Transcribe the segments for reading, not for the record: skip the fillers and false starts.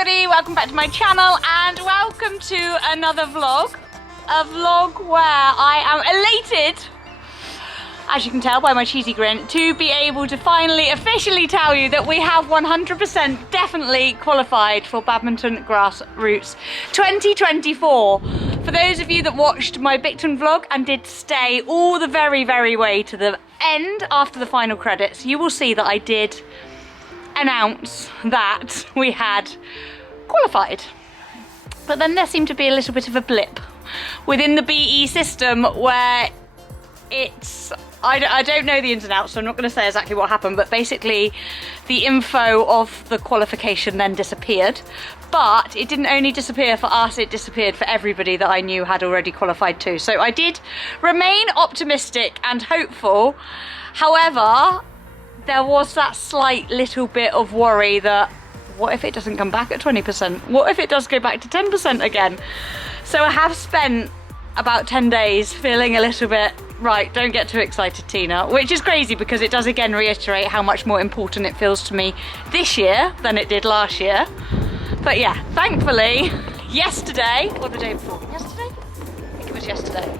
everybody, welcome back to my channel and welcome to another vlog. A vlog where I am elated, as you can tell by my cheesy grin, to be able to finally officially tell you that we have 100% definitely qualified for Badminton Grassroots 2024. For those of you that watched my Bicton vlog and did stay all the very way to the end after the final credits, you will see that I did announce that we had qualified. But then there seemed to be a little bit of a blip within the BE system where it's, I don't know the ins and outs, so I'm not going to say exactly what happened, but basically the info of the qualification then disappeared. But it didn't only disappear for us, it disappeared for everybody that I knew had already qualified too. So I did remain optimistic and hopeful. However, there was that slight little bit of worry that what if it doesn't come back at 20%? What if it does go back to 10% again? So I have spent about 10 days feeling a little bit, right, don't get too excited, Tina, which is crazy because it does again reiterate how much more important it feels to me this year than it did last year. But yeah, thankfully, yesterday, or the day before, yesterday? I think it was yesterday.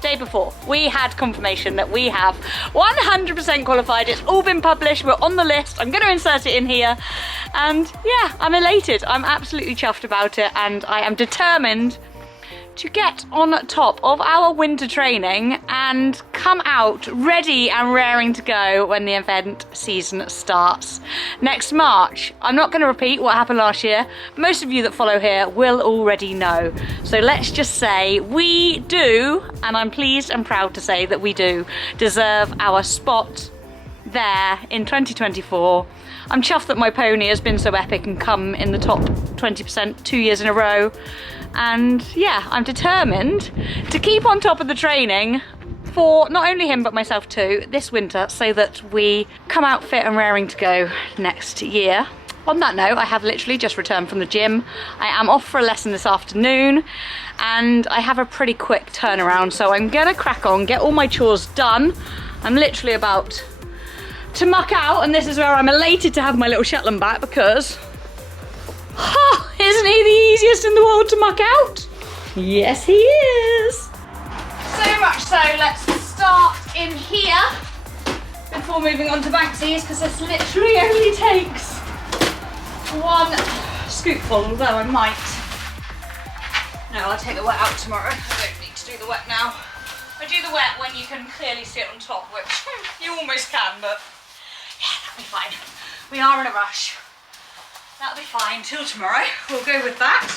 Day before, we had confirmation that we have 100% qualified. It's all been published, we're on the list. I'm going to insert it in here. And yeah, I'm elated. I'm absolutely chuffed about it and I am determined to get on top of our winter training and come out ready and raring to go when the event season starts next March. I'm not going to repeat what happened last year. Most of you that follow here will already know. So let's just say we do, and I'm pleased and proud to say that we do deserve our spot there in 2024. I'm chuffed that my pony has been so epic and come in the top 20% 2 years in a row. And yeah, I'm determined to keep on top of the training for not only him but myself too this winter so that we come out fit and raring to go next year. On that note, I have literally just returned from the gym. I am off for a lesson this afternoon and I have a pretty quick turnaround, so I'm gonna crack on, get all my chores done. I'm literally about to muck out, and this is where I'm elated to have my little Shetland back because isn't he the easiest in the world to muck out? Yes, he is. So much so, let's start in here before moving on to Banksy's, because this literally only takes one scoopful, although I might. No, I'll take the wet out tomorrow. I don't need to do the wet now. I do the wet when you can clearly see it on top, which you almost can, but yeah, that'll be fine. We are in a rush. That'll be fine till tomorrow. We'll go with that.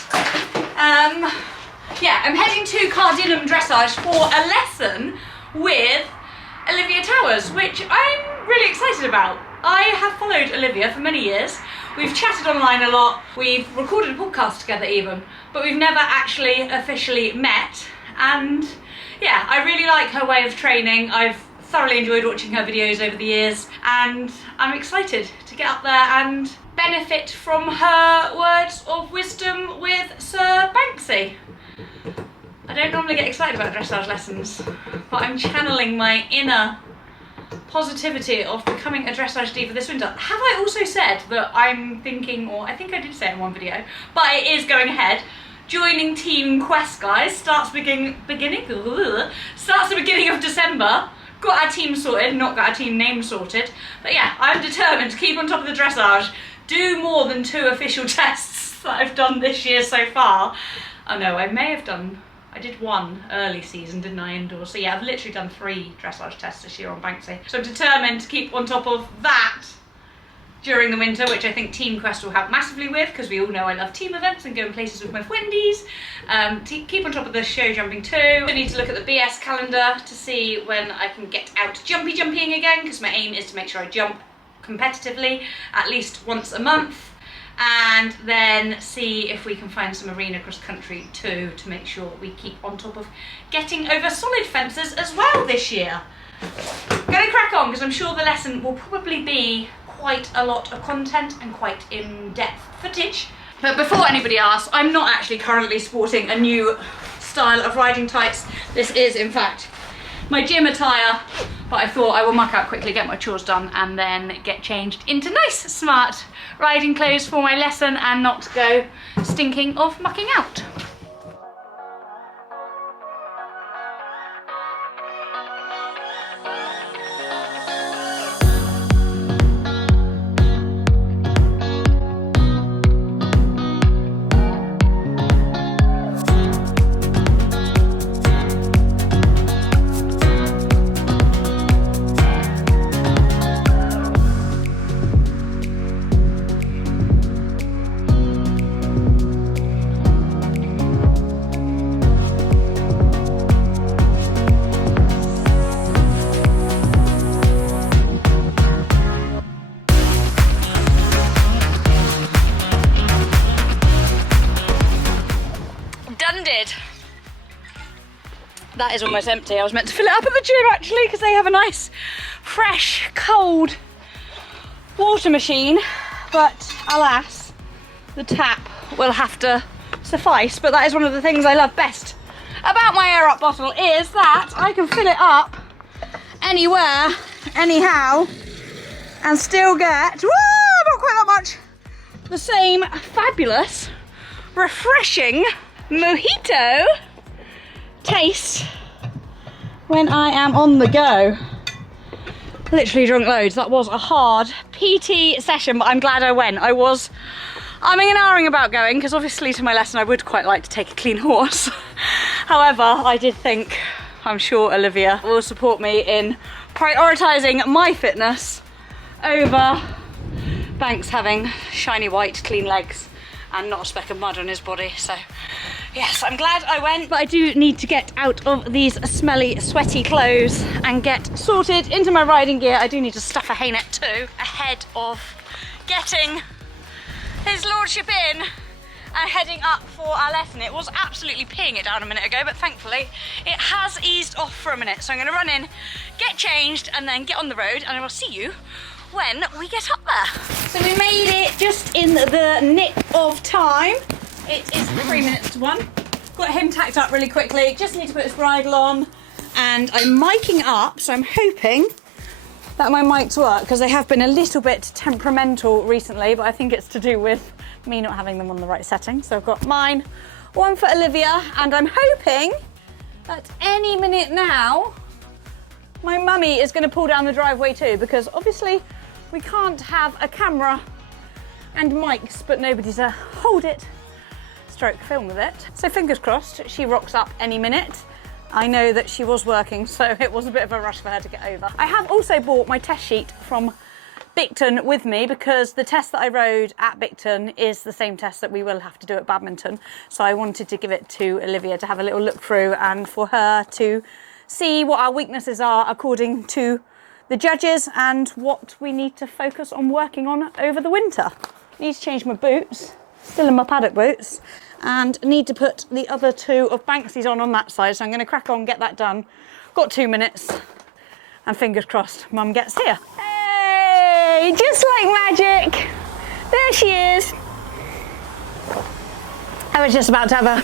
Yeah, I'm heading to Cardinum Dressage for a lesson with Olivia Towers, which I'm really excited about. I have followed Olivia for many years. We've chatted online a lot. We've recorded a podcast together even, but we've never actually officially met. And yeah, I really like her way of training. I've thoroughly enjoyed watching her videos over the years, and I'm excited to get up there and benefit from her words of wisdom with Sir Banksy. I don't normally get excited about dressage lessons, but I'm channeling my inner positivity of becoming a dressage diva this winter. Have I also said that I'm thinking, or I think I did say it in one video, but it is going ahead, joining Team Quest, guys. Starts the beginning of December. Got our team sorted, not got our team name sorted. But yeah, I'm determined to keep on top of the dressage, do more than 2 official tests that I've done this year so far. Oh no, I did 1 early season, didn't I, indoors? So yeah, I've literally done 3 dressage tests this year on Banksy. So I'm determined to keep on top of that during the winter, which I think Team Quest will help massively with, because we all know I love team events and going places with my Wendy's. To keep on top of the show jumping too. I need to look at the BS calendar to see when I can get out jumping again, because my aim is to make sure I jump competitively at least once a month, and then see if we can find some arena cross country too to make sure we keep on top of getting over solid fences as well this year. Gonna crack on because I'm sure the lesson will probably be quite a lot of content and quite in-depth footage. But before anybody asks, I'm not actually currently sporting a new style of riding tights. This is in fact my gym attire But I thought I will muck out quickly, get my chores done, and then get changed into nice, smart riding clothes for my lesson and not go stinking of mucking out. That is almost empty. I was meant to fill it up at the gym actually because they have a nice, fresh, cold water machine, but alas, the tap will have to suffice. But that is one of the things I love best about my Air Up bottle, is that I can fill it up anywhere, anyhow, and still get, not quite that much, the same fabulous, refreshing mojito taste when I am on the go. Literally drunk loads. That was a hard PT session, but I'm glad I went. I was umming and ahhing about going because obviously to my lesson I would quite like to take a clean horse. However, I did think, I'm sure Olivia will support me in prioritising my fitness over Banks having shiny white clean legs and not a speck of mud on his body. So yes, I'm glad I went, but I do need to get out of these smelly, sweaty clothes and get sorted into my riding gear. I do need to stuff a haynet too, ahead of getting his lordship in and heading up for our lesson. It was absolutely peeing it down a minute ago, but thankfully it has eased off for a minute. So I'm gonna run in, get changed, and then get on the road, and I will see you when we get up there. So we made it just in the nick of time. It is 3 minutes to 1. Got him tacked up really quickly. Just need to put his bridle on, and I'm miking up, so I'm hoping that my mics work because they have been a little bit temperamental recently, but I think it's to do with me not having them on the right setting. So I've got mine, one for Olivia, and I'm hoping that any minute now my mummy is going to pull down the driveway too, because obviously we can't have a camera and mics but nobody to hold it stroke film with it. So fingers crossed she rocks up any minute. I know that she was working, so it was a bit of a rush for her to get over. I have also bought my test sheet from Bicton with me because the test that I rode at Bicton is the same test that we will have to do at badminton. So I wanted to give it to Olivia to have a little look through and for her to see what our weaknesses are according to the judges and what we need to focus on working on over the winter. Need to change my boots, still in my paddock boots, and need to put the other two of Banksy's on that side, so I'm going to crack on, get that done. Got 2 minutes, and fingers crossed Mum gets here. Hey, just like magic, there she is. I was just about to have a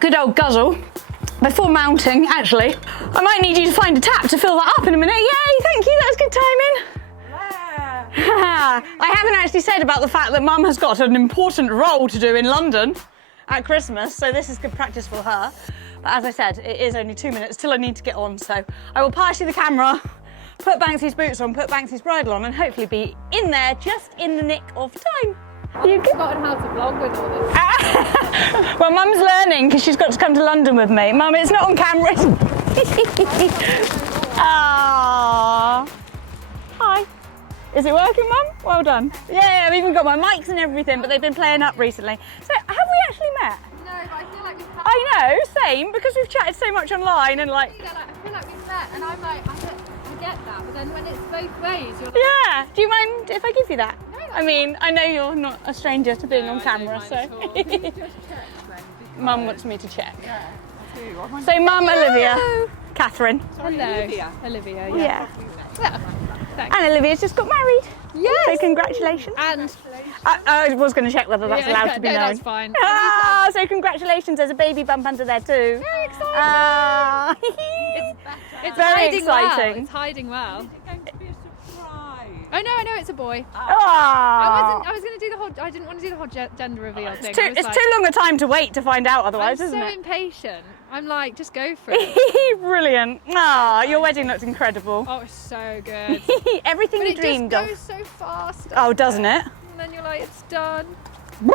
good old guzzle before mounting. Actually, I might need you to find a tap to fill that up in a minute. Yay, thank you, that's good timing. I haven't actually said about the fact that Mum has got an important role to do in London at Christmas, so this is good practice for her. But as I said, it is only 2 minutes till I need to get on, so I will pass you the camera, put Banksy's boots on, put Banksy's bridle on, and hopefully be in there just in the nick of time. You've forgotten how to vlog with all this. Well, Mum's learning because she's got to come to London with me. Mum, it's not on camera. Aww. Hi. Is it working, Mum? Well done. Yeah, I've even got my mics and everything, but they've been playing up recently. So, have we actually met? No, but I feel like we've met. I know, same, because we've chatted so much online and like... Yeah, I feel like we've met, and I'm like, I get that, but then when it's both ways, you're like... Yeah, do you mind if I give you that? No, I mean, I know you're not a stranger to being on camera, so... Mum wants me to check. Yeah. So, Mum, Olivia, Catherine. Hello. Olivia, yeah. And Olivia's just got married. Yes. So congratulations. And I was going to check whether that's allowed to be known. that's fine. Ah, so congratulations. There's a baby bump under there too. Very exciting. Ah. It's very hiding exciting. well. It's hiding well. Is it going to be a surprise? Oh no, I know it's a boy. Ah. I was going to do the whole. I didn't want to do the whole gender reveal thing. It's too long a time to wait to find out otherwise, I'm isn't so it? impatient. I'm like, just go for it. Brilliant. Ah, your wedding looks incredible. Oh, it's so good. Everything But you it dreamed just of. goes so fast. Oh, doesn't it? And then you're like, it's done. Woo!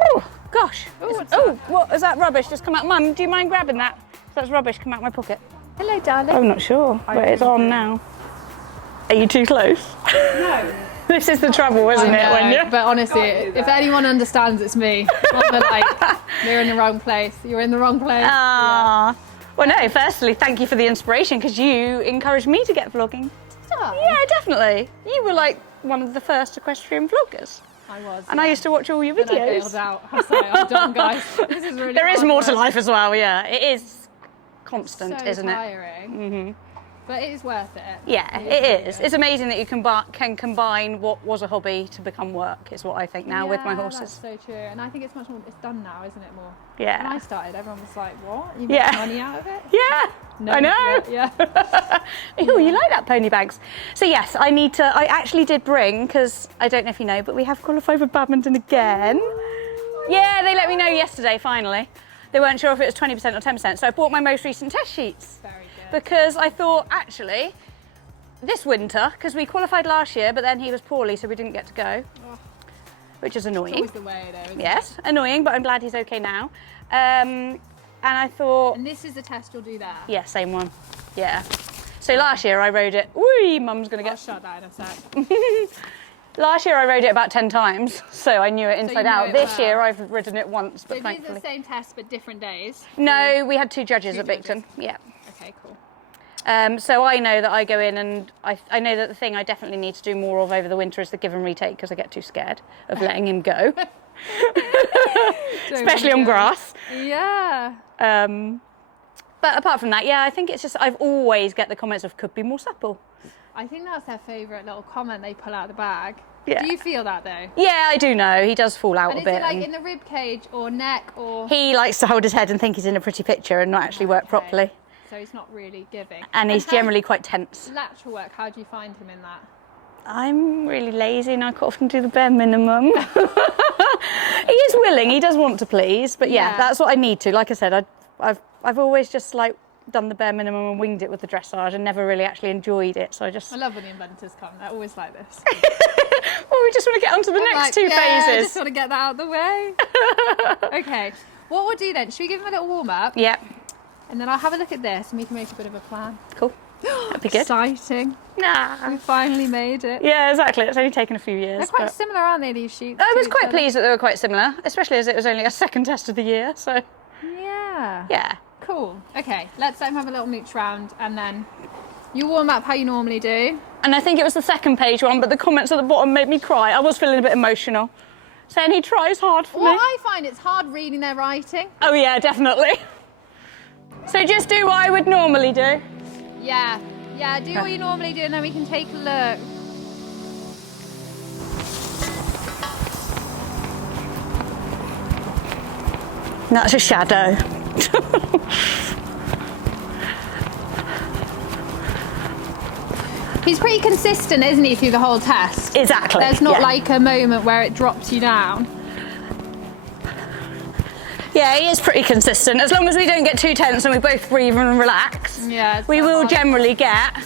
Gosh. Oh, what's Oh, that? what is that rubbish just come out? Mum, do you mind grabbing that? That's rubbish come out my pocket. Hello, darling. I'm not sure, but it's on now. Are you too close? No. This is the trouble, isn't it? When you But honestly, if anyone understands, it's me. I'm like, you're in the wrong place. You're in the wrong place. Ah. Well, no, firstly, thank you for the inspiration because you encouraged me to get vlogging. Yeah, definitely. You were like one of the first equestrian vloggers. I was. And I used to watch all your Then I videos. bailed out. I was like, I'm done, guys. This is really There is hard more to work. life as well, yeah. It is constant, So isn't it? tiring. Mm-hmm. But it is worth it. Yeah, it is. It's amazing that you can combine what was a hobby to become work, is what I think now with my horses. That's so true. And I think it's much more, it's done now, isn't it, more? Yeah. When I started, everyone was like, what? You Yeah. make money out of it? Yeah, No, I know. Yeah. Oh, you like that, pony banks. So yes, I actually did bring, because I don't know if you know, but we have qualified for badminton again. Yeah, they let me know yesterday, finally. They weren't sure if it was 20% or 10%, so I bought my most recent test sheets. Very good. Because I thought, actually, this winter, because we qualified last year, but then he was poorly, so we didn't get to go, Oh, which is it's annoying. always the way, though, isn't Yes, annoying, but I'm glad he's okay now. And I thought, it? And this is the test you'll do there. yeah, same one. Yeah. So last year I rode it. Whee, Mum's gonna I'll get. shut that in a sec. Last year I rode it about 10 times, so I knew it inside know out. it This well. year I've ridden it once, So but these are thankfully. the same test, but different days? No, we had two judges Two at Bicton. judges. Yeah. Okay, cool. So I know that I go in and I know that the thing I definitely need to do more of over the winter is the give and retake because I get too scared of letting him go, especially on grass. Yeah. But apart from that, yeah, I think it's just I've always get the comments of could be more supple. I think that's their favourite little comment they pull out of the bag. Yeah. Do you feel that though? Yeah, I do know he does fall out And a is bit. it like and in the rib cage or neck or? he likes to hold his head and think he's in a pretty picture and not actually work Okay. properly. So he's not really giving. And he's how- generally quite tense. Lateral work, how do you find him in that? I'm really lazy and I quite often do the bare minimum. He is willing, he does want to please, but yeah, Yeah. that's what I need to. Like I said, I've always just like done the bare minimum and winged it with the dressage and never really actually enjoyed it. So I just, I love when the inventors come, they're always like this. well, we just want to get on to the I'm next like, two yeah, I phases. just want to get that out of the way. Okay, what we'll do then, should we give him a little warm up? Yeah, And then I'll have a look at this and we can make a bit of a plan. cool. That'd be good. Exciting. Nah. We finally made it. Yeah, exactly. It's only taken a few years. They're quite but similar, aren't they, these sheets? I to was each quite other? pleased that they were quite similar, especially as it was only our second test of the year. So Yeah. yeah. Cool. Okay, let's have a little mooch round and then you warm up how you normally do. And I think it was the second page one, but the comments at the bottom made me cry. I was feeling a bit emotional, saying he tries hard for Well, me. I find it's hard reading their writing. Oh yeah, definitely. So just do what I would normally do. Yeah, yeah, do what you normally do and then we can take a look. That's a shadow. He's pretty consistent, isn't he, through the whole test? Exactly. There's not yeah. like a moment where it drops you down. Yeah, he is pretty consistent. As long as we don't get too tense and we both breathe and relax, Yeah, it's we not will hard. generally get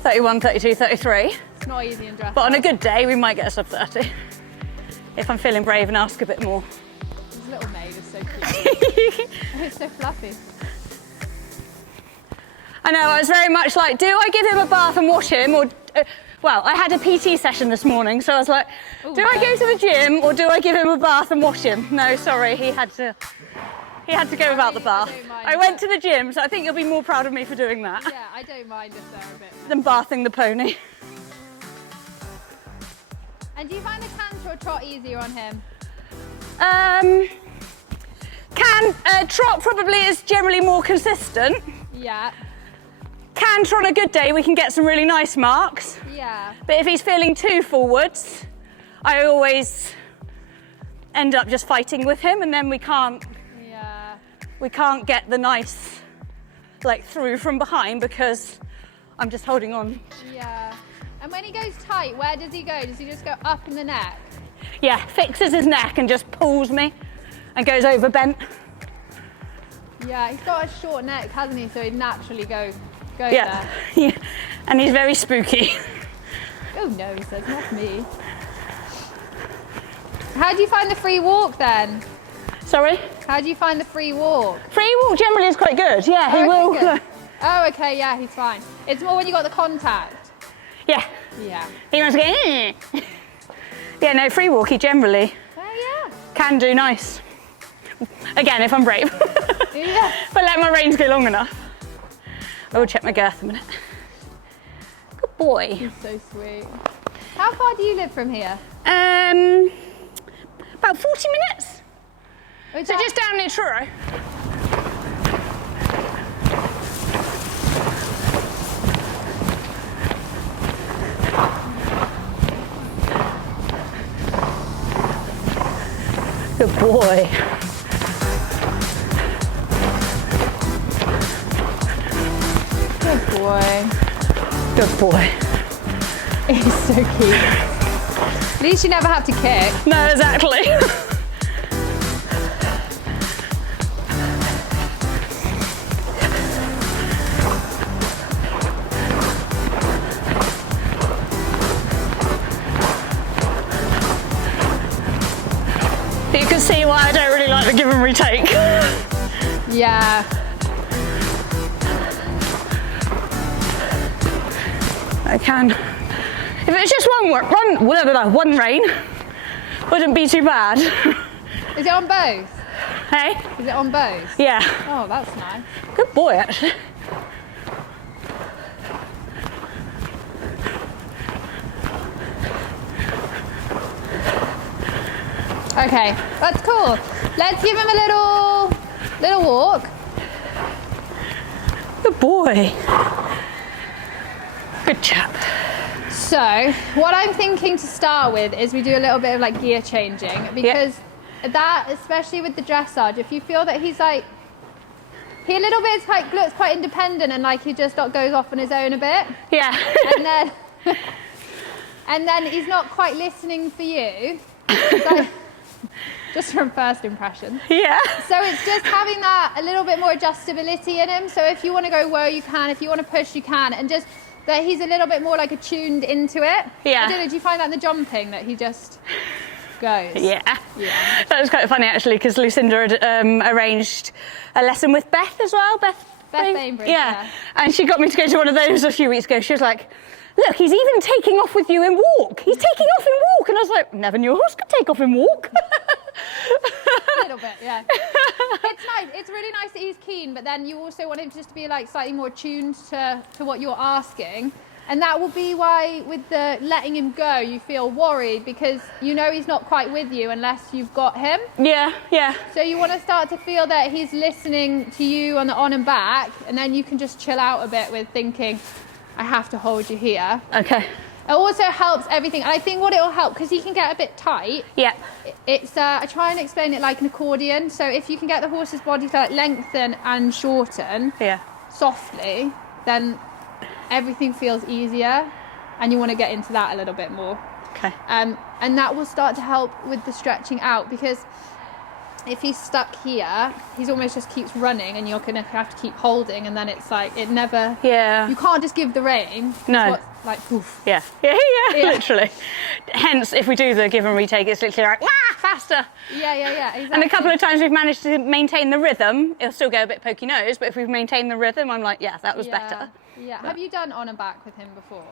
31, 32, 33. It's not easy in dress. But on a good day, we might get a sub 30. If I'm feeling brave and ask a bit more. His little maid is so cute. It's so fluffy. I know, I was very much like, do I give him a bath and wash him or... well, I had a PT session this morning, so I was like, Ooh, do I go yeah. to the gym or do I give him a bath and wash him? No, sorry, he had to go without the bath. don't mind I went it. to the gym, so I think you'll be more proud of me for doing that Yeah, I don't mind if they're a bit. than bathing the pony. And do you find the canter or trot easier on him? Trot probably is generally more consistent. Yeah. canter on a good day, we can get some really nice marks. Yeah. But if he's feeling too forwards, I always end up just fighting with him, and then we can't get the nice like through from behind because I'm just holding on. Yeah. And when he goes tight, where does he go? Does he just go up in the neck? Yeah, fixes his neck and just pulls me and goes over bent. Yeah, he's got a short neck, hasn't he? So he'd naturally go Yeah. there. Yeah. And he's very spooky. Oh no, he says, not me. How do you find the free walk then? Sorry? How do you find the free walk? Free walk generally is quite good. Yeah, he will. Good. Oh, okay, yeah, he's fine. It's more when you got the contact. Yeah. Yeah. He must go, eh. Yeah, no, free walk he generally Oh, yeah. can do nice. Again, if I'm brave. Yeah. But let my reins go long enough. I will check my girth a minute. Good boy. He's so sweet. How far do you live from here? About 40 minutes. Is So that- just down near Trot. Good boy. Good boy. Good boy. He's so cute. At least you never have to kick. No, exactly. You can see why I don't really like the give and retake. Yeah. I can. If it's just one rein, wouldn't be too bad. Is it on both? Hey? Is it on both? Yeah. Oh, that's nice. Good boy, actually. Okay, that's cool. Let's give him a little walk. Good boy. Good chap. So, what I'm thinking to start with is we do a little bit of like gear changing, because that, especially with the dressage, if you feel that he's like, he a little bit like looks quite independent and like he just goes off on his own a bit. Yeah. and then he's not quite listening for you. So, just from first impression. Yeah. So it's just having that a little bit more adjustability in him. So if you want to go where you can, if you want to push, you can, and just that he's a little bit more like attuned into it. Yeah. I don't know, do you find that in the jumping that he just goes? Yeah. Yeah. That was quite funny actually, because Lucinda had arranged a lesson with Beth as well. Beth Bainbridge, yeah. yeah. And she got me to go to one of those a few weeks ago. She was like, look, he's even taking off with you in walk. He's taking off in walk. And I was like, never knew a horse could take off in walk. A little bit, yeah. It's nice. It's really nice that he's keen, but then you also want him just to be like slightly more tuned to what you're asking. And that will be why with the letting him go, you feel worried because you know he's not quite with you unless you've got him. Yeah, yeah. So you want to start to feel that he's listening to you on the on and back, and then you can just chill out a bit with thinking, I have to hold you here. Okay. It also helps everything, and I think what it will help, because he can get a bit tight. Yeah. It's I try and explain it like an accordion. So if you can get the horse's body to like lengthen and shorten softly, then everything feels easier, and you want to get into that a little bit more. Okay. And that will start to help with the stretching out, because if he's stuck here, he's almost just keeps running, and you're gonna have to keep holding, and then it's like it never. Yeah. You can't just give the rein. No. It's like poof. Yeah. Yeah, literally. Hence, if we do the give and retake, it's literally like, faster. Yeah, exactly. And a couple of times we've managed to maintain the rhythm. It'll still go a bit pokey nose, but if we've maintained the rhythm, I'm like, yeah, that was better. Yeah. Have you done on and back with him before?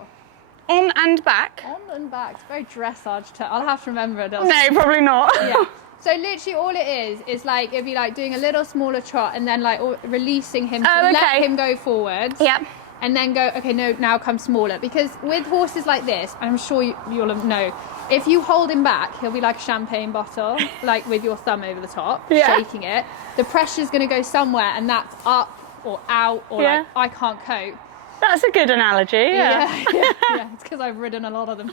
On and back? On and back. It's very dressage. I'll have to remember it. No, probably not. Yeah. So literally all it is like, it'd be like doing a little smaller trot and then like releasing him to let him go forwards. Yep. And then go, okay, no, now come smaller. Because with horses like this, I'm sure you'll know, if you hold him back, he'll be like a champagne bottle, like with your thumb over the top, shaking it. The pressure's going to go somewhere, and that's up or out or like, I can't cope. That's a good analogy. Yeah. Yeah. It's because I've ridden a lot of them.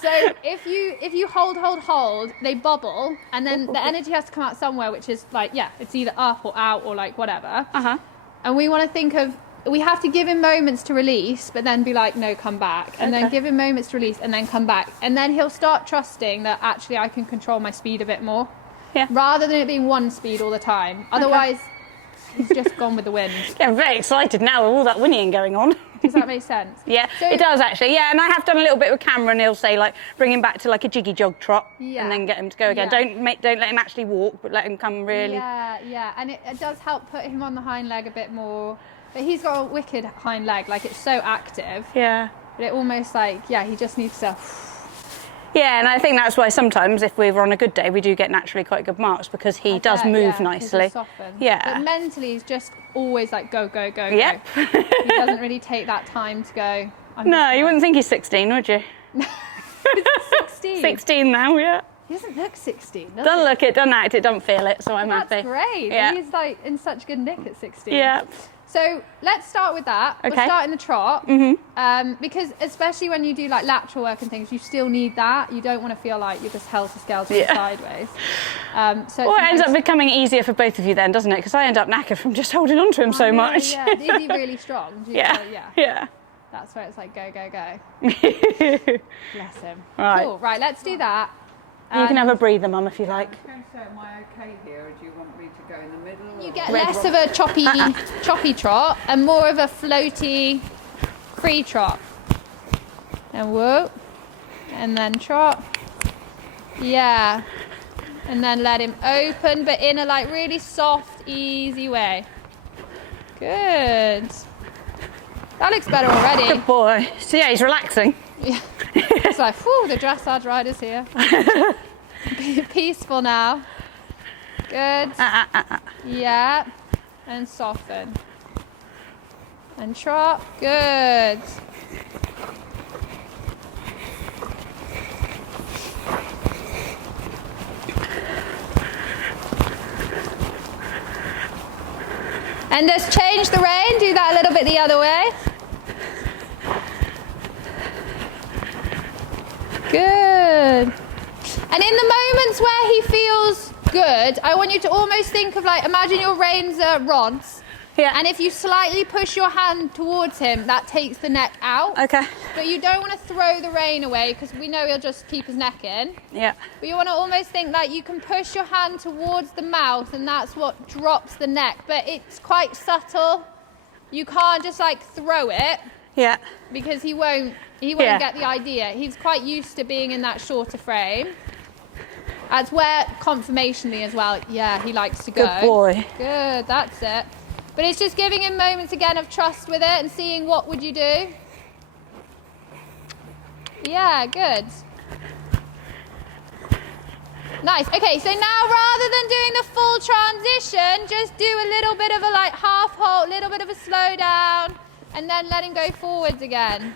So if you hold, they bobble, and then the energy has to come out somewhere, which is like, yeah, it's either up or out or like whatever. And we want to think of, we have to give him moments to release, but then be like, no, come back, and then give him moments to release, and then come back, and then he'll start trusting that actually I can control my speed a bit more, rather than it being one speed all the time. Otherwise, he's just gone with the wind. Yeah, I'm very excited now with all that whinnying going on. Does that make sense? Yeah, so, it does actually. Yeah, and I have done a little bit with Cameron. He'll say like, bring him back to like a jiggy jog trot, and then get him to go again. Don't let him actually walk, but let him come really. Yeah, and it does help put him on the hind leg a bit more. But he's got a wicked hind leg, like it's so active. Yeah. But it almost like, he just needs to. Yeah, and I think that's why sometimes if we were on a good day, we do get naturally quite good marks because he does move nicely. Yeah. But mentally, he's just always like go, go, go. Yep. Go. He doesn't really take that time to go. No, you wouldn't think he's 16, would you? He's 16. 16 now, yeah. He doesn't look 16, does Doesn't he? look it, doesn't act it, don't feel it, so I'm happy. That's great. Yeah. He's like in such good nick at 16. Yeah. So let's start with that. Okay. We'll start in the trot. Because especially when you do like lateral work and things, you still need that. You don't want to feel like you're just held to skelter sideways. So it ends up becoming easier for both of you then, doesn't it? Because I end up knackered from just holding on to him so much. Yeah. Is he really strong? Yeah. That's where it's like go, go, go. Bless him. Right. Cool. Right, let's do that. You can have a breather, Mum, if you like. Am I okay here, or do you want me to go in the middle? You get less of a choppy trot and more of a floaty, free trot. And whoop, and then trot. Yeah, and then let him open, but in a like really soft, easy way. Good. That looks better already. Good boy. So yeah, he's relaxing. Yeah. It's like, whew, the dressage rider's here. Peaceful now. Good. Yeah. And soften. And trot. Good. And just change the rein. Do that a little bit the other way. Good. And in the moments where he feels good, I want you to almost think of like, imagine your reins are rods. Yeah. And if you slightly push your hand towards him, that takes the neck out. Okay. But you don't want to throw the rein away because we know he'll just keep his neck in. Yeah. But you want to almost think that you can push your hand towards the mouth and that's what drops the neck. But it's quite subtle. You can't just like throw it. Yeah. Because he won't get the idea. He's quite used to being in that shorter frame. That's where conformationally as well, he likes to go. Good boy. Good, that's it. But it's just giving him moments again of trust with it and seeing what would you do. Yeah, good. Nice. Okay, so now rather than doing the full transition, just do a little bit of a like half halt, little bit of a slow down, and then let him go forwards again.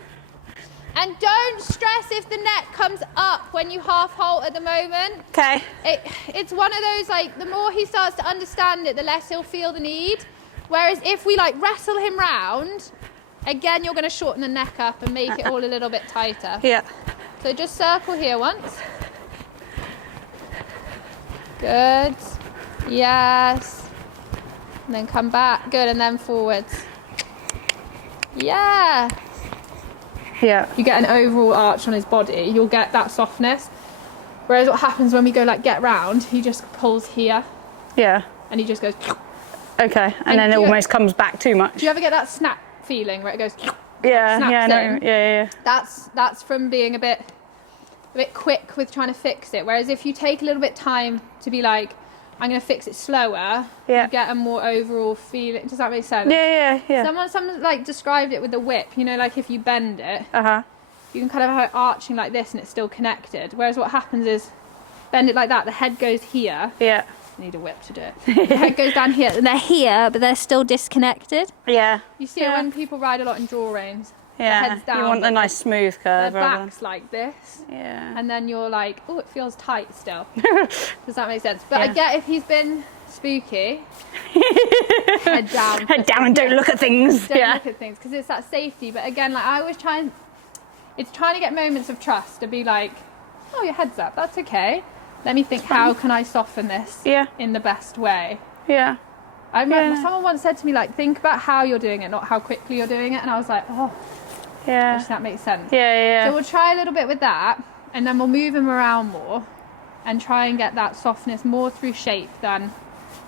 And don't stress if the neck comes up when you half halt at the moment. Okay. It's one of those, like, the more he starts to understand it, the less he'll feel the need. Whereas if we, like, wrestle him round, again, you're going to shorten the neck up and make it all a little bit tighter. Yeah. So just circle here once. Good. Yes. And then come back. Good, and then forwards. Yeah. Yeah. You get an overall arch on his body, you'll get that softness. Whereas what happens when we go like get round, he just pulls here. Yeah. And he just goes. Okay. And then it almost comes back too much. Do you ever get that snap feeling where it goes? Yeah. That's from being a bit quick with trying to fix it. Whereas if you take a little bit time to be like, I'm going to fix it slower, you get a more overall feeling. Does that make sense? Yeah. Someone like described it with the whip, you know, like if you bend it, you can kind of have it arching like this and it's still connected. Whereas what happens is, bend it like that, the head goes here. Yeah. I need a whip to do it. The head goes down here and they're here, but they're still disconnected. Yeah. You see it when people ride a lot in draw reins. the head's down. You want a nice smooth curve. The back's like this. Yeah. And then you're like, oh, it feels tight still. Does that make sense? But I get if he's been spooky, head down. Head down and don't look at things. Don't look at things, because it's that safety. But again, like I always try and, it's trying to get moments of trust to be like, oh, your head's up, that's okay. Let me think, how can I soften this in the best way? Yeah. I remember someone once said to me, like, think about how you're doing it, not how quickly you're doing it. And I was like, oh, does that make sense? Yeah. So we'll try a little bit with that, and then we'll move him around more and try and get that softness more through shape than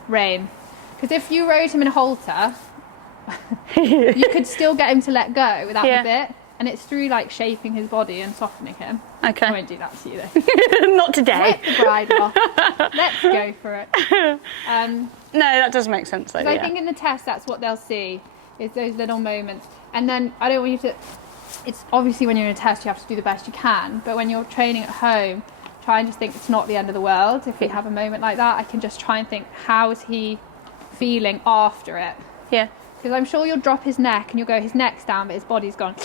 rein. Because if you rode him in a halter, you could still get him to let go without the bit. And it's through like shaping his body and softening him. Okay. I won't do that to you though. Not today. Rip the bridle off. Let's go for it. No, that does make sense though. I think in the test that's what they'll see, is those little moments. And then I don't want you to, it's obviously when you're in a test you have to do the best you can, but when you're training at home, try and just think it's not the end of the world. If we have a moment like that, I can just try and think, how is he feeling after it? Yeah. Because I'm sure you'll drop his neck and you'll go, his neck's down but his body's gone.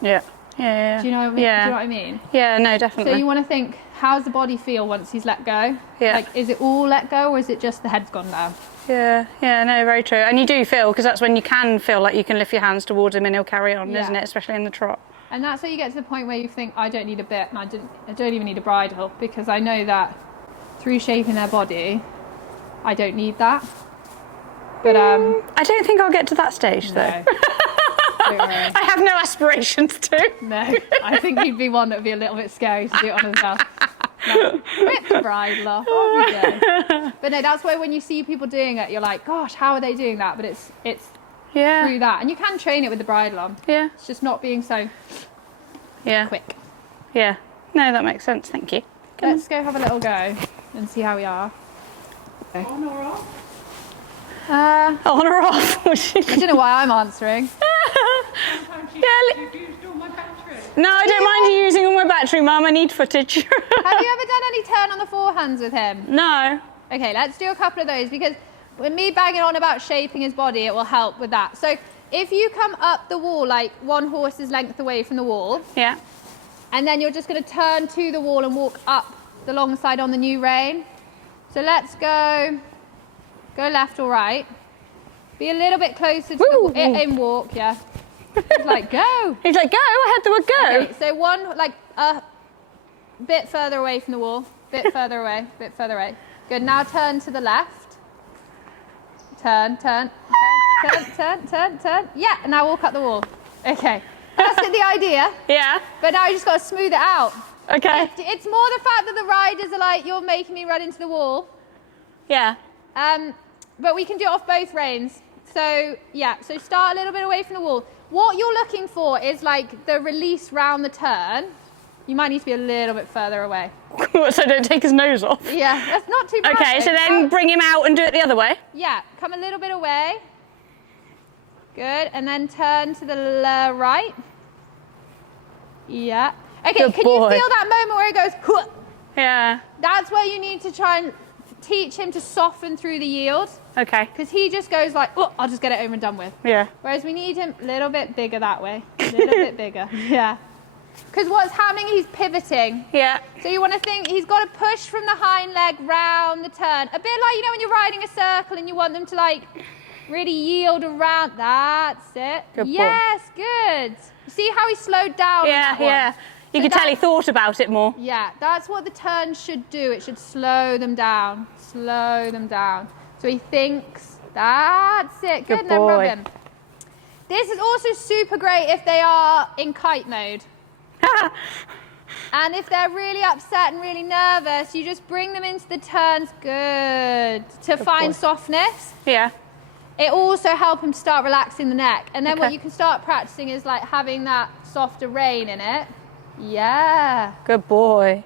Yeah. Do you know what I mean? Yeah. Do you know what I mean? Yeah, no, definitely. So you want to think, how's the body feel once he's let go? Yeah. Like, is it all let go, or is it just the head's gone down? Yeah, no, very true. And you do feel, because that's when you can feel like you can lift your hands towards him and he'll carry on, isn't it? Especially in the trot. And that's how you get to the point where you think, I don't need a bit, and I don't even need a bridle, because I know that through shaping their body, I don't need that. But I don't think I'll get to that stage though. I have no aspirations to. No, I think you'd be one that would be a little bit scary to do it on yourself. Like, rip the bridle off, off you go. But no, that's why when you see people doing it, you're like, gosh, how are they doing that? But it's through that, and you can train it with the bridle on. Yeah, it's just not being so quick. Yeah, no, that makes sense. Thank you. Let's go have a little go and see how we are. On or off? On or off? I don't know why I'm answering. You've used all my battery. No, I don't mind you using all my battery, Mum. I need footage. Have you ever done any turn on the forehands with him? No. Okay, let's do a couple of those, because with me banging on about shaping his body, it will help with that. So if you come up the wall like one horse's length away from the wall, and then you're just going to turn to the wall and walk up the long side on the new rein. So let's go left or right. Be a little bit closer to the wall. In walk, He's like, go. He's like, go. I heard the word go. Okay, so one, like a bit further away from the wall. Bit further away. Bit further away. Good. Now turn to the left. Turn. Yeah, and now walk up the wall. Okay. That's the idea. Yeah. But now you just got to smooth it out. Okay. It's more the fact that the riders are like, you're making me run into the wall. Yeah. But we can do it off both reins. So, so start a little bit away from the wall. What you're looking for is like the release round the turn. You might need to be a little bit further away. So don't take his nose off? Yeah, that's not too bad. Okay, so then bring him out and do it the other way? Yeah, come a little bit away. Good, and then turn to the right. Yeah. Okay, you feel that moment where he goes, Hua! Yeah. That's where you need to try and teach him to soften through the yield. Okay. Because he just goes like, oh, I'll just get it over and done with. Yeah. Whereas we need him a little bit bigger that way. A little bit bigger. Yeah. Because what's happening, he's pivoting. Yeah. So you want to think he's got to push from the hind leg round the turn. A bit like, you know, when you're riding a circle and you want them to like really yield around. That's it. Good boy. Yes, good. See how he slowed down on that one? Yeah. You can tell he thought about it more. Yeah, that's what the turn should do. It should slow them down. Slow them down. So he thinks, that's it. Good, and then rub him. This is also super great if they are in kite mode. And if they're really upset and really nervous, you just bring them into the turns. Good. To find softness. Yeah. It also helps him start relaxing the neck. And then what you can start practicing is like having that softer rein in it. Yeah. Good boy.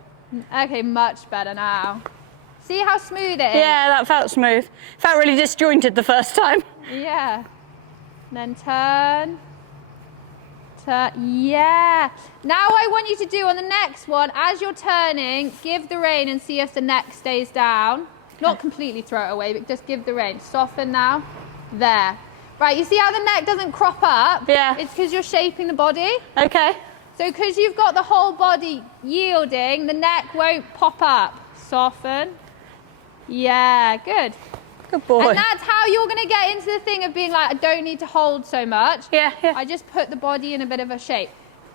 Okay, much better now. See how smooth it is? Yeah, that felt smooth. Felt really disjointed the first time. Yeah. And then turn. Yeah. Now I want you to do on the next one, as you're turning, give the rein and see if the neck stays down. Not completely throw it away, but just give the rein. Soften now. There. Right, you see how the neck doesn't crop up? Yeah. It's because you're shaping the body. Okay. So because you've got the whole body yielding, the neck won't pop up. Soften. Yeah, good. Good boy. And that's how you're going to get into the thing of being like, I don't need to hold so much. Yeah, yeah. I just put the body in a bit of a shape.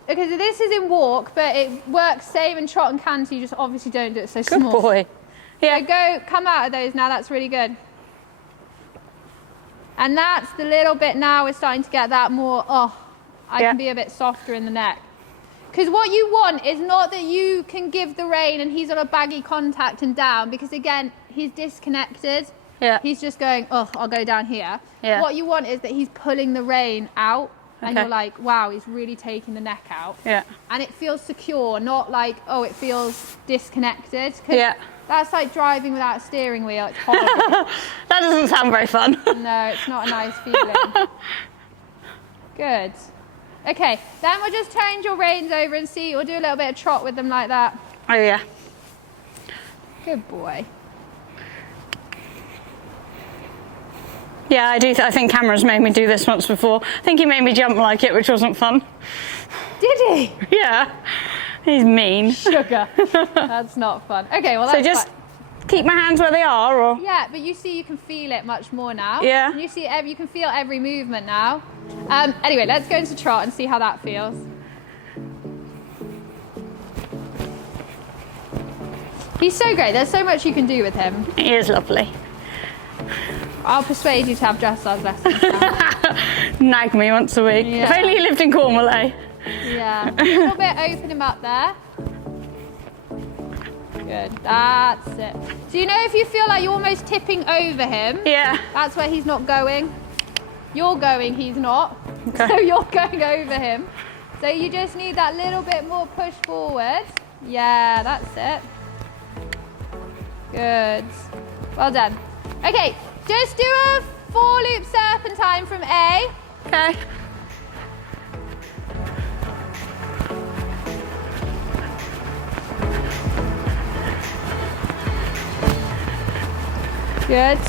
Because this is in walk, but it works same in trot and canter. You just obviously don't do it so Good small. boy. Yeah. So come out of those now. That's really good. And that's the little bit now we're starting to get that more, I can be a bit softer in the neck. Because what you want is not that you can give the rein and he's on a baggy contact and down, because again, he's disconnected. Yeah. He's just going, I'll go down here. Yeah. What you want is that he's pulling the rein out and Okay. you're like, wow, he's really taking the neck out. Yeah. And it feels secure, not like, it feels disconnected. 'Cause Yeah. that's like driving without a steering wheel. It's horrible. That doesn't sound very fun. No, it's not a nice feeling. Good. Okay, then we'll just turn your reins over and see. We'll do a little bit of trot with them like that. Oh yeah. Good boy. Yeah, I do. I think Cameron's made me do this once before. I think he made me jump like it, which wasn't fun. Did he? Yeah. He's mean. Sugar. That's not fun. Okay, well that's So just fine. keep my hands where they are, or? Yeah, but you see you can feel it much more now. Yeah. And you see you can feel every movement now. Anyway, let's go into trot and see how that feels. He's so great. There's so much you can do with him. He is lovely. I'll persuade you to have dressage lessons now. Nag me once a week. Yeah. If only he lived in Cornwall, eh? Yeah. A little bit, open him up there. Good, that's it. So you know if you feel like you're almost tipping over him, Yeah. that's where he's not going. You're going, he's not. Okay. So you're going over him. So you just need that little bit more push forward. Yeah, that's it. Good. Well done. Okay, just do a 4-loop serpentine from A. Okay. Good.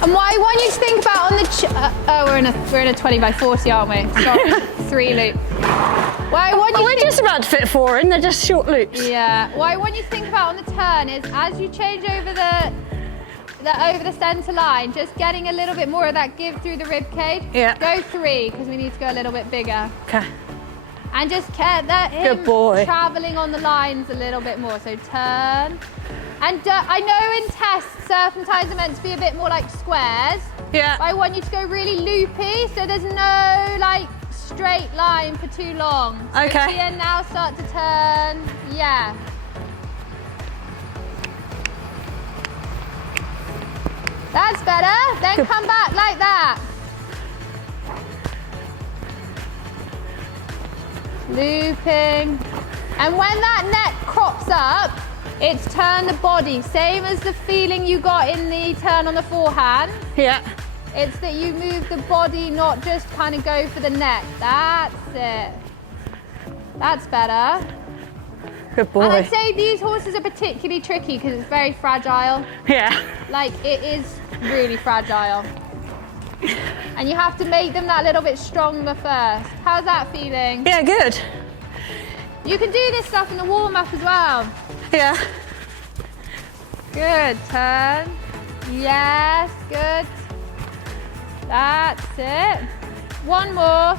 And what I want you to think about on the we're in a 20 by 40, aren't we? Sorry, 3-loop. What I want you We're to think, just about to fit 4 in. They're just short loops. yeah. What I want you to think about on the turn is as you change over the centre line, just getting a little bit more of that give through the rib cage. Yeah. Go 3 because we need to go a little bit bigger. Okay. And just get that him Good boy. travelling on the lines a little bit more. So turn. And I know in tests, serpentines are meant to be a bit more like squares. Yeah. I want you to go really loopy, so there's no like straight line for too long. So Okay. here, now start to turn. Yeah. That's better. Then come back like that. Looping. And when that neck crops up, it's turn the body. Same as the feeling you got in the turn on the forehand. Yeah. It's that you move the body, not just kind of go for the neck. That's it. That's better. Good boy. And I'd say these horses are particularly tricky because it's very fragile. Yeah. Like, it is really fragile. And you have to make them that little bit stronger first. How's that feeling? Yeah, good. You can do this stuff in the warm-up as well. Yeah. Good, turn. Yes, good. That's it. One more.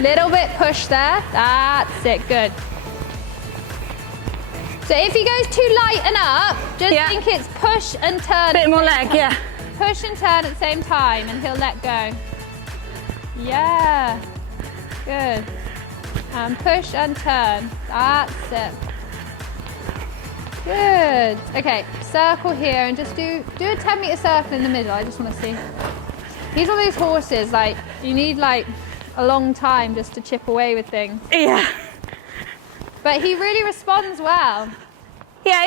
Little bit push there. That's it, good. So if he goes too light and up, just Yeah. think it's push and turn. Bit more leg, yeah. Push and turn at the same time and he'll let go. Yeah, good. And push and turn, that's it. Good. Okay, circle here and just do a 10-meter circle in the middle. I just want to see. He's one of these horses, like, you need like a long time just to chip away with things. Yeah. But he really responds well. Yeah,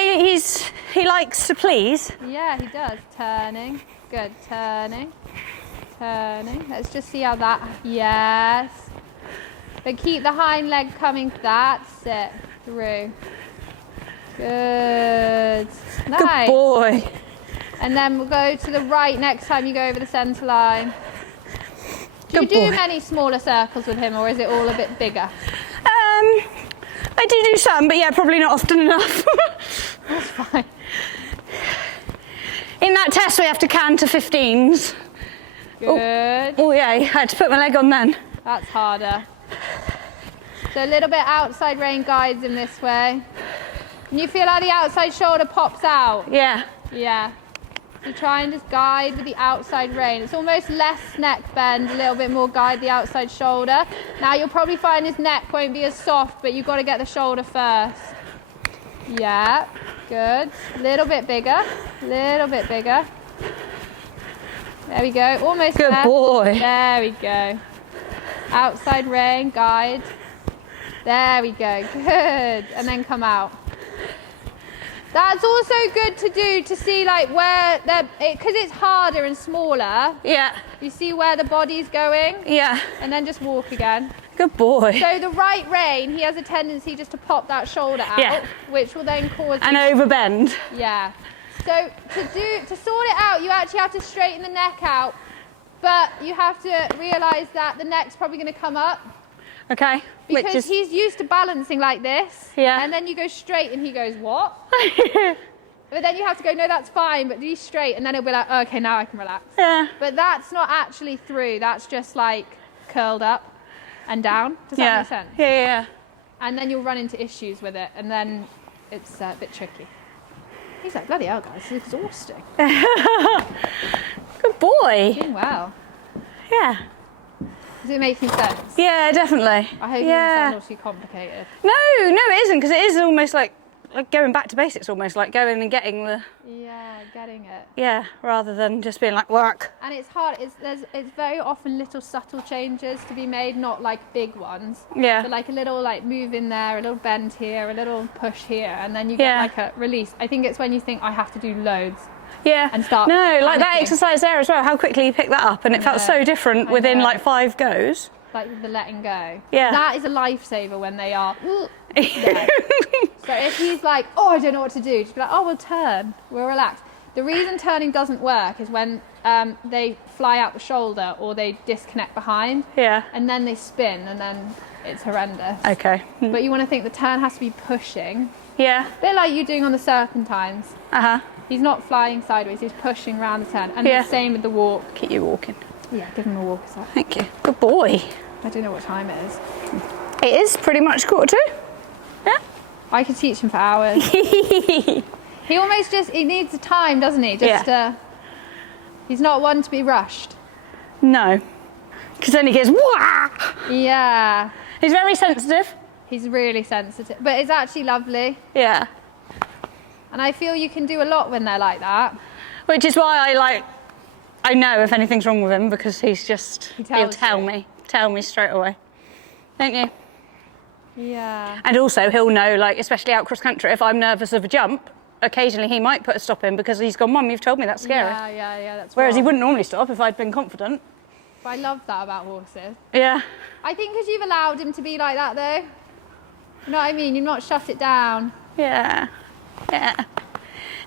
he likes to please. Yeah, he does. Turning. Good. Turning. Turning. Let's just see how that. Yes. But keep the hind leg coming. That's it. Through. Good. Good Nice. boy. And then we'll go to the right next time you go over the centre line. Do you Good do boy. many smaller circles with him, or is it all a bit bigger? I do some, but yeah, probably not often enough. That's fine. In that test, we have to canter 15s. Good. Oh yeah, I had to put my leg on then. That's harder. So a little bit outside rein guides him this way. Can you feel how the outside shoulder pops out? Yeah. Yeah. So try and just guide with the outside rein. It's almost less neck bend, a little bit more guide the outside shoulder. Now you'll probably find his neck won't be as soft, but you've got to get the shoulder first. Yeah, good. A little bit bigger, little bit bigger. There we go, almost Good there. boy. There we go. Outside rein, guide. There we go, good. And then come out. That's also good to do to see like where because it's harder and smaller. Yeah. You see where the body's going, Yeah. and then just walk again. Good boy. So the right rein, he has a tendency just to pop that shoulder out, Yeah. which will then cause And overbend. yeah. So to sort it out, you actually have to straighten the neck out, but you have to realise that the neck's probably going to come up. Okay. Because he's used to balancing like this, Yeah. and then you go straight and he goes, what? But then you have to go, no, that's fine, but be straight, and then he'll be like, oh, okay, now I can relax. Yeah. But that's not actually through, that's just like curled up and down. Does that make sense? Yeah, yeah. And then you'll run into issues with it, and then it's a bit tricky. He's like, bloody hell, guys, it's exhausting. Good boy. Doing well. Yeah. Is it making sense? Yeah, definitely. I hope it yeah. doesn't sound all too complicated. No, it isn't, because it is almost like going back to basics, almost like going and getting the, Yeah, getting it. yeah, rather than just being like work. And it's hard. It's very often little subtle changes to be made, not like big ones. Yeah. But like a little like move in there, a little bend here, a little push here, and then you get like a release. I think it's when you think I have to do loads. Yeah. And start No, like that panicking. exercise there as well, how quickly you pick that up, and it felt so different I within know. like 5 goes. Like the letting go. Yeah. That is a lifesaver when they are. Yeah. So if he's like, oh, I don't know what to do, just be like, oh, we'll turn, we'll relax. The reason turning doesn't work is when they fly out the shoulder or they disconnect behind. Yeah. And then they spin, and then it's horrendous. Okay. But you want to think the turn has to be pushing. Yeah. A bit like you're doing on the serpentines. Uh-huh. He's not flying sideways, he's pushing around the turn. And Yeah. the same with the walk. Keep you walking. Yeah, give him a walk as well. Thank you. Good boy. I don't know what time it is. It is pretty much 1:45. Yeah. I could teach him for hours. He almost just, he needs the time, doesn't he? He's not one to be rushed. No. Because then he goes, wah! Yeah. He's very sensitive. He's really sensitive. But it's actually lovely. Yeah. And I feel you can do a lot when they're like that. Which is why I know if anything's wrong with him, because he'll tell me straight away. Don't you? Yeah. And also he'll know, like, especially out cross country, if I'm nervous of a jump, occasionally he might put a stop in because he's gone, Mum, you've told me that's scary. Yeah, that's Whereas he wrong. wouldn't normally stop if I'd been confident. But I love that about horses. Yeah. I think because you've allowed him to be like that, though. You know what I mean? You've not shut it down. Yeah. Yeah.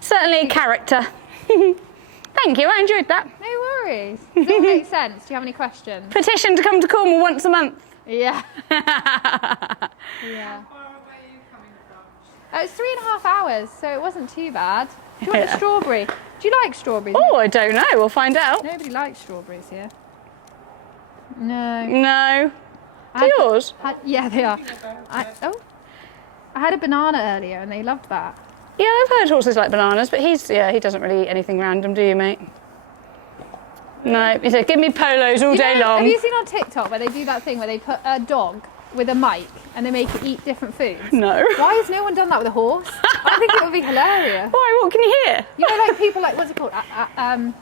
Certainly a character. Thank you, I enjoyed that. No worries. Does it all make sense? Do you have any questions? Petition to come to Cornwall once a month. Yeah. Yeah. How far away are you coming from? It was 3.5 hours, so it wasn't too bad. Do you want a strawberry? Do you like strawberries? Oh, I don't know. We'll find out. Nobody likes strawberries here. No. No. They're yours? Yeah, they are. I had a banana earlier and they loved that. Yeah, I've heard horses like bananas, but he doesn't really eat anything random, do you, mate? No, he said, give me polos all day long. Have you seen on TikTok where they do that thing where they put a dog with a mic and they make it eat different foods? No. Why has no one done that with a horse? I think it would be hilarious. Why? What can you hear? You know, like people like, what's it called? ASMR.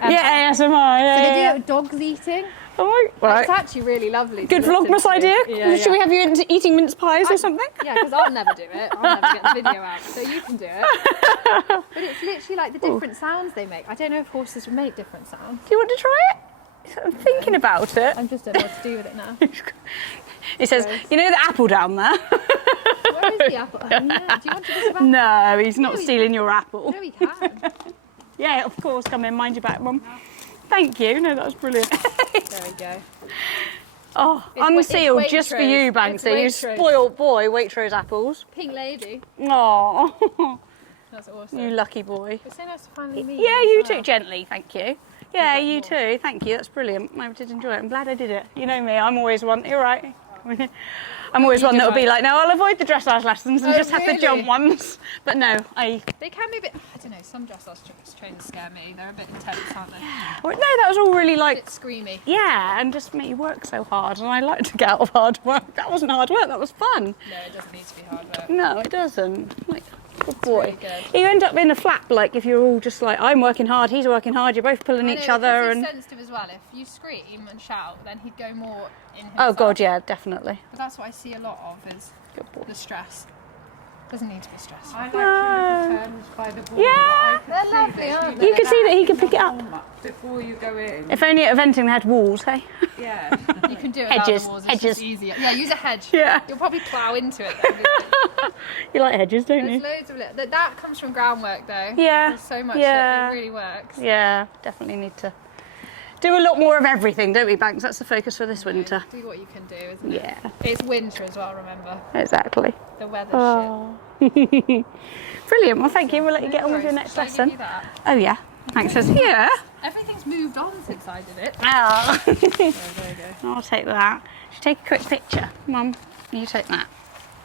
Yeah, ASMR, So yeah, they do yeah. it with dogs eating. Oh my, right. It's actually really lovely. Good to listen Vlogmas to. idea. Yeah, Should we have you eating mince pies or something? Yeah, because I'll never do it. I'll never get the video out. So you can do it. But it's literally like the different sounds they make. I don't know if horses would make different sounds. Do you want to try it? I'm thinking about it. I'm just don't know what to do with it now. He says, you know the apple down there? Where is the apple? Oh, no. Do you want to just about? No, he's not stealing your apple. No, he can. Yeah, of course, come in, mind your back, Mum. Thank you, no, that was brilliant. There we go. Oh, It's unsealed just for you, Banksy. You spoiled boy, Waitrose apples. Pink lady. Oh, That's awesome. you lucky boy. It's so nice to finally meet Yeah, you you as well. too, gently, thank you. Yeah, you too, thank you, that's brilliant. I did enjoy it, I'm glad I did it. You know me, I'm always one, you're right. I'm always one that'll be like, no, I'll avoid the dressage lessons and just have the jump ones. But no, They can be a bit, I don't know, some dressage trainers scare me. They're a bit intense, aren't they? Well, no, that was all really A like, bit screamy. yeah, and just make you work so hard. And I like to get out of hard work. That wasn't hard work, that was fun. No, it doesn't need to be hard work. No, it doesn't. Like, good boy. really good. You end up in a flap, like if you're all just like, I'm working hard, he's working hard, you're both pulling each other. He's And sensitive as well. If you scream and shout, then he'd go more in himself. oh God, yeah, definitely. But that's what I see a lot of is Good boy. the stress. Doesn't need to be stressful. I like your little terms by the wall. Yeah. They're lovely, aren't they? You can see that he can pick it up. Warm-up before you go in. If only at eventing they had walls, hey? Yeah. You can do it Hedges, without the walls. It's hedges. just easier. Yeah, use a hedge. Yeah. You'll probably plough into it. Then, You like hedges, don't there's you? loads of it. That comes from Groundwork though. Yeah. There's so much Yeah. that it really works. Yeah, definitely need to do a lot more of everything, don't we, Banks? That's the focus for this winter. Do what you can do, isn't it? Yeah, It's winter as well, remember. exactly. The weather's Oh. Brilliant. Well, thank you. We'll let you shit. get on with your Shall next I give lesson. you that? Oh, yeah. Thanks. Says here. Everything's moved on since I did it. Oh. There you go. I'll take that. Should take a quick picture. Mum, you take that,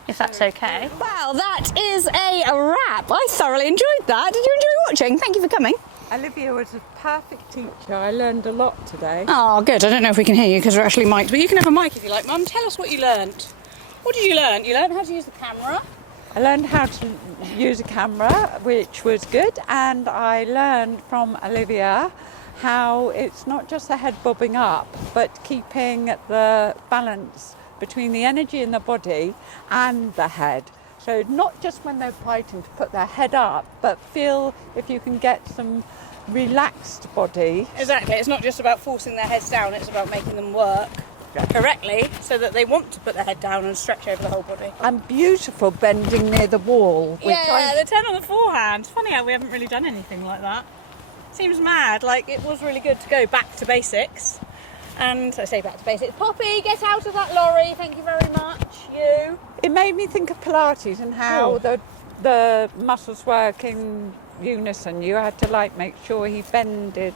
if that's okay. Well, that is a wrap. I thoroughly enjoyed that. Did you enjoy watching? Thank you for coming. Olivia was a perfect teacher. I learned a lot today. Oh, good. I don't know if we can hear you because we're actually mic'd, but you can have a mic if you like. Mum, tell us what you learned. What did you learn? You learned how to use the camera. I learned how to use a camera, which was good, and I learned from Olivia how it's not just the head bobbing up, but keeping the balance between the energy in the body and the head. So not just when they're fighting to put their head up, but feel if you can get some relaxed body. Exactly. It's not just about forcing their heads down, it's about making them work correctly so that they want to put their head down and stretch over the whole body. And beautiful bending near the wall. Yeah, the turn on the forehand. Funny how we haven't really done anything like that. Seems mad. Like, it was really good to go back to basics. And I say back to basics. Poppy, get out of that lorry. Thank you very much. You. It made me think of Pilates and how the muscles work in unison. You had to like make sure he bended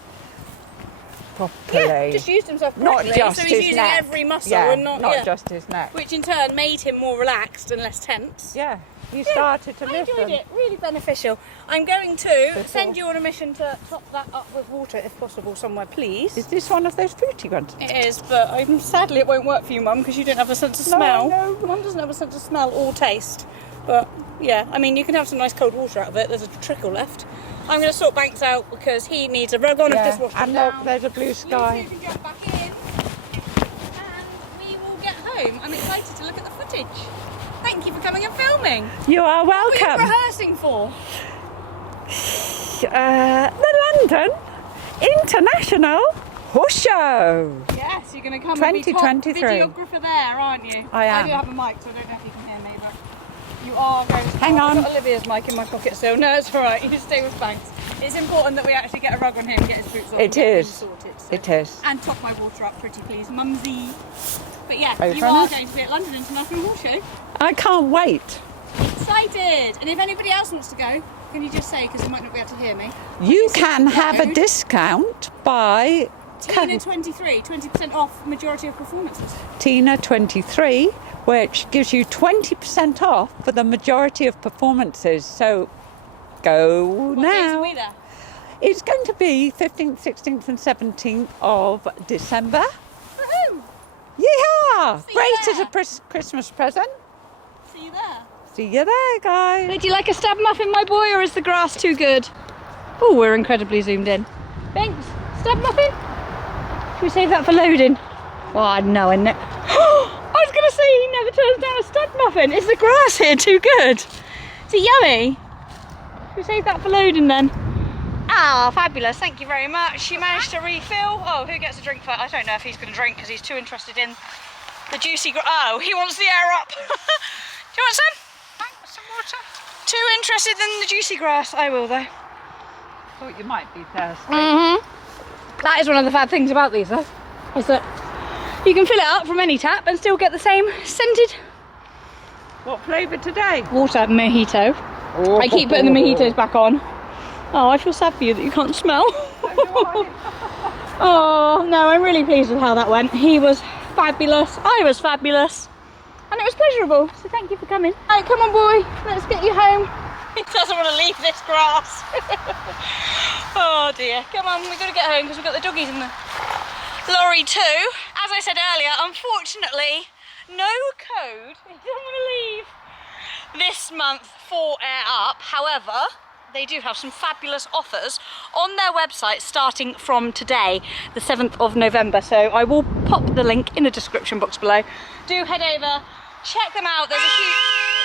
properly. Yeah, just used himself Not correctly. just so he's his using neck. every muscle Yeah, and not just his neck. which in turn made him more relaxed and less tense. Yeah, you started to I listen. enjoyed it, really beneficial. I'm going to send you on a mission to top that up with water if possible somewhere, please. Is this one of those fruity ones? It is, but sadly it won't work for you, Mum, because you don't have a sense of smell. No. Mum doesn't have a sense of smell or taste. But yeah, I mean, you can have some nice cold water out of it. There's a trickle left. I'm going to sort Banks out because he needs a rug on of dishwasher. And look, there's a blue sky. You two can jump back in, and we will get home. I'm excited to look at the footage. Thank you for coming and filming. You are What were you welcome. rehearsing for? The London International Horse Show. Yes, you're going to come and be top 2023. videographer there, aren't you? I am. I do have a mic, so I don't know if you can hear me, but you are going to... Hang on. I've got Olivia's mic in my pocket still. No, it's all right. You just stay with Banks. It's important that we actually get a rug on him, get his boots on, It and get is. him sorted. So. It is. And top my water up pretty, please, Mumsy. But yeah, Over you are enough. going to be at London International Horse Show. I can't wait. Excited! And if anybody else wants to go, can you just say, because you might not be able to hear me. You can have a code. discount by Tina23, 20% off majority of performances. Tina23, which gives you 20% off for the majority of performances. So go What days now. are we there? It's going to be 15th, 16th and 17th of December. Woohoo! Yeah! See you Great as there. a Christmas present. See you there. See you there, guys. Would you like a stab muffin, my boy, or is the grass too good? Oh, we're incredibly zoomed in. Thanks. Stab muffin? Should we save that for loading? Oh, no, isn't it? I was going to say he never turns down a stab muffin. Is the grass here too good? Is it yummy? Should we save that for loading then? Ah, fabulous, thank you very much. You managed to refill. Oh, who gets a drink first? I don't know if he's going to drink because he's too interested in the juicy oh, he wants the air up. Do you want some water? Too interested in the juicy grass. I will though. Thought you might be thirsty. That is one of the bad things about these though, is that you can fill it up from any tap and still get the same scented. What flavour today? Water mojito. Oh. I keep putting the mojitos back on. Oh, I feel sad for you that you can't smell. Oh, no, I'm really pleased with how that went. He was fabulous, I was fabulous, and it was pleasurable, so thank you for coming. All right, come on boy, let's get you home. He doesn't want to leave this grass. Oh dear, come on, we've got to get home because we've got the doggies in the lorry too. As I said earlier, unfortunately, no code. He doesn't want to leave this month for Air Up. However, they do have some fabulous offers on their website starting from today, the 7th of November. So I will pop the link in the description box below. Do head over, check them out. There's a huge...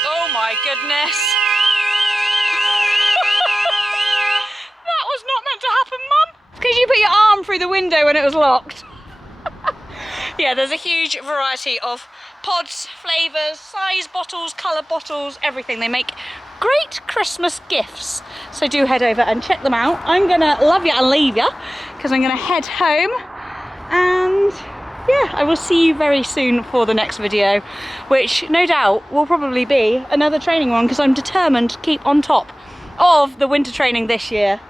Oh my goodness. That was not meant to happen, Mum. Because you put your arm through the window when it was locked. Yeah, there's a huge variety of pods, flavours, size bottles, colour bottles, everything. They make great Christmas gifts. So do head over and check them out. I'm gonna love you and leave you because I'm gonna head home, and yeah, I will see you very soon for the next video, which no doubt will probably be another training one because I'm determined to keep on top of the winter training this year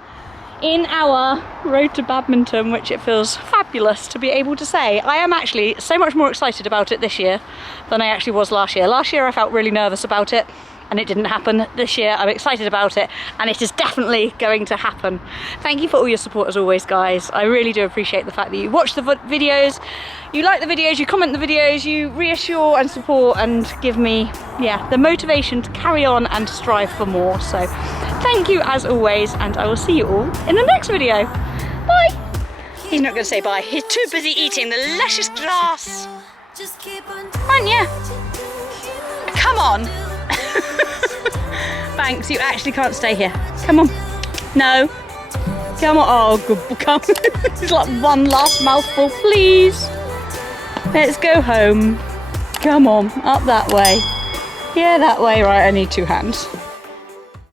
in our road to badminton, which it feels fabulous to be able to say. I am actually so much more excited about it this year than I actually was last year. Last year I felt really nervous about it and it didn't happen. This year I'm excited about it and it is definitely going to happen. Thank you for all your support as always, guys. I really do appreciate the fact that you watch the videos, you like the videos, you comment the videos, you reassure and support and give me, yeah, the motivation to carry on and strive for more. So thank you as always, and I will see you all in the next video. Bye. He's not going to say bye. He's too busy eating the luscious grass. Aren't you? Come on. Thanks, you actually can't stay here. Come on. No. Come on. Oh, good. Come. It's like one last mouthful, please. Let's go home. Come on, up that way. Yeah, that way. Right, I need two hands.